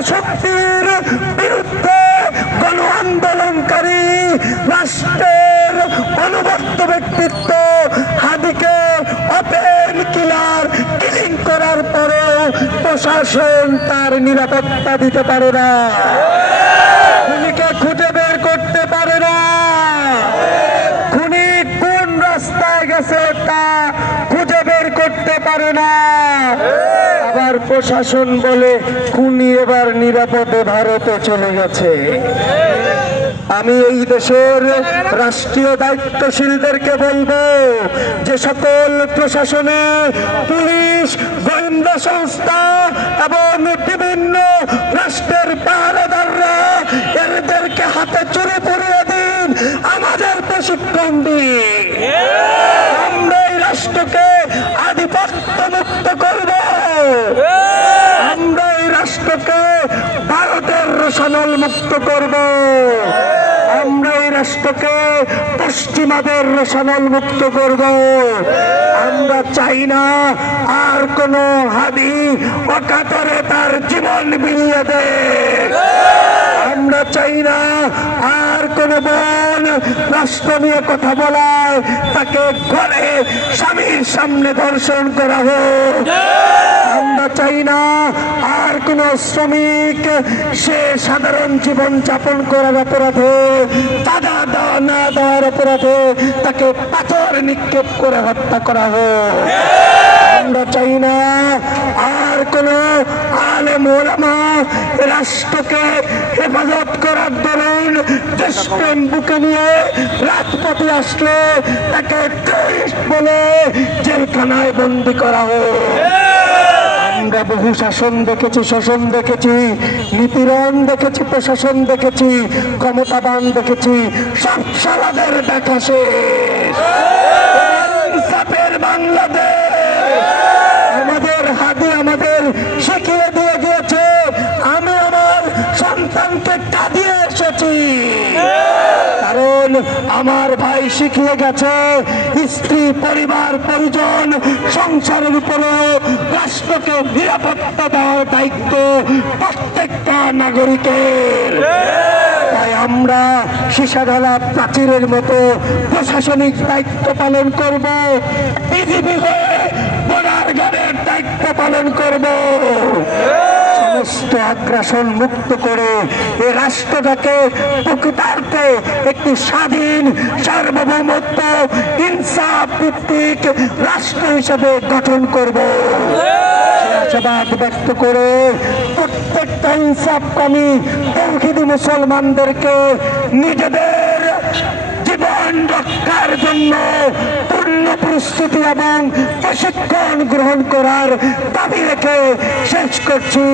পরাশক্তির বিরুদ্ধে গণ আন্দোলনকারী রাষ্ট্রের অনুবর্ত ব্যক্তিত্ব হাদিকে ওপেন কিলার কিলিং করার পরেও প্রশাসন তার নিরাপত্তা দিতে পারে না, খুনিকে খুঁজে বের করতে পারে না, খুনি কোন রাস্তায় গেছে তা খুঁজে বের করতে পারে না। আবার প্রশাসন বলে খুনি এবার নিরাপদে ভারতে চলে গেছে। আমি এই দেশের রাষ্ট্রীয় দায়িত্বশীলদেরকে বলবো যে সকল প্রশাসনে পুলিশ, গোয়েন্দা সংস্থা এবং বিভিন্ন রাষ্ট্রের পাহারাদাররা এদেরকে হাতে চুরি পরিয়ে দিন, আমাদের প্রশিক্ষণ দিন। আমরা এই রাষ্ট্রকে আধিপত্য মুক্ত করব, আমরা এই রাষ্ট্রকে ভারতের রোশানল মুক্ত করব, আমরা এই রাষ্ট্রকে পশ্চিমাদের রোশানল মুক্ত করব। আমরা চাই না আর কোন হাদি অকাতরে তার জীবন বিলিয়ে দেয়। আমরা চাই না আর কোন বোন রাষ্ট্র নিয়ে কথা বলায় তাকে ঘরে স্বামীর সামনে ধর্ষণ করা হোক। আমরা চাই না আর কোন শ্রমিক সে সাধারণ জীবন যাপন করার অপরাধে, চাঁদা দেওয়া না দেওয়ার অপরাধে তাকে পাথর নিক্ষেপ করে হত্যা করা হোক। আমরা চাই না আর কোন আলেম ওলামা রাষ্ট্রকে হেফাজত করার দরুন দেশপ্রেম বুকে নিয়ে রাজপথে আসলে তাকে টেররিস্ট বলে জেলখানায় বন্দী করা হোক। আমরা বহু শাসন দেখেছি, শোষণ দেখেছি, নিপীড়ন দেখেছি, প্রশাসন দেখেছি, ক্ষমতাবান দেখেছি, সব সারাদের দেখা শেষ। ইনসাফের বাংলাদেশ আমাদের হাদি আমাদের শিখিয়ে দিয়ে গিয়েছে। আমি আমার সন্তানকে কাঁদিয়ে এসেছি, কারণ আমার ভাই শিখিয়ে গেছে স্ত্রী, পরিবার, পরিজন, সংসারের উপরে রাষ্ট্রকে নিরাপত্তা দেওয়ার দায়িত্ব প্রত্যেকটা নাগরিকের। তাই আমরা সীসাঢালা প্রাচীরের মতো প্রশাসনিক দায়িত্ব পালন করব, বিজিবি হয়ে বর্ডার গার্ডের দায়িত্ব পালন করব। সমস্ত আগ্রাসন মুক্ত করে এই রাষ্ট্রটাকে প্রকৃতার্থে একটি স্বাধীন, সার্বভৌমত্ব, ইনসাফ ভিত্তিক রাষ্ট্র হিসেবে গঠন করব। আশাবাদ ব্যক্ত করে প্রত্যেকটা ইনসাফকামী তৌহিদি মুসলমানদেরকে নিজেদের জীবন রক্ষার জন্য পূর্ণ প্রস্তুতি এবং প্রশিক্ষণ গ্রহণ করার দাবি রেখে শেষ করছি।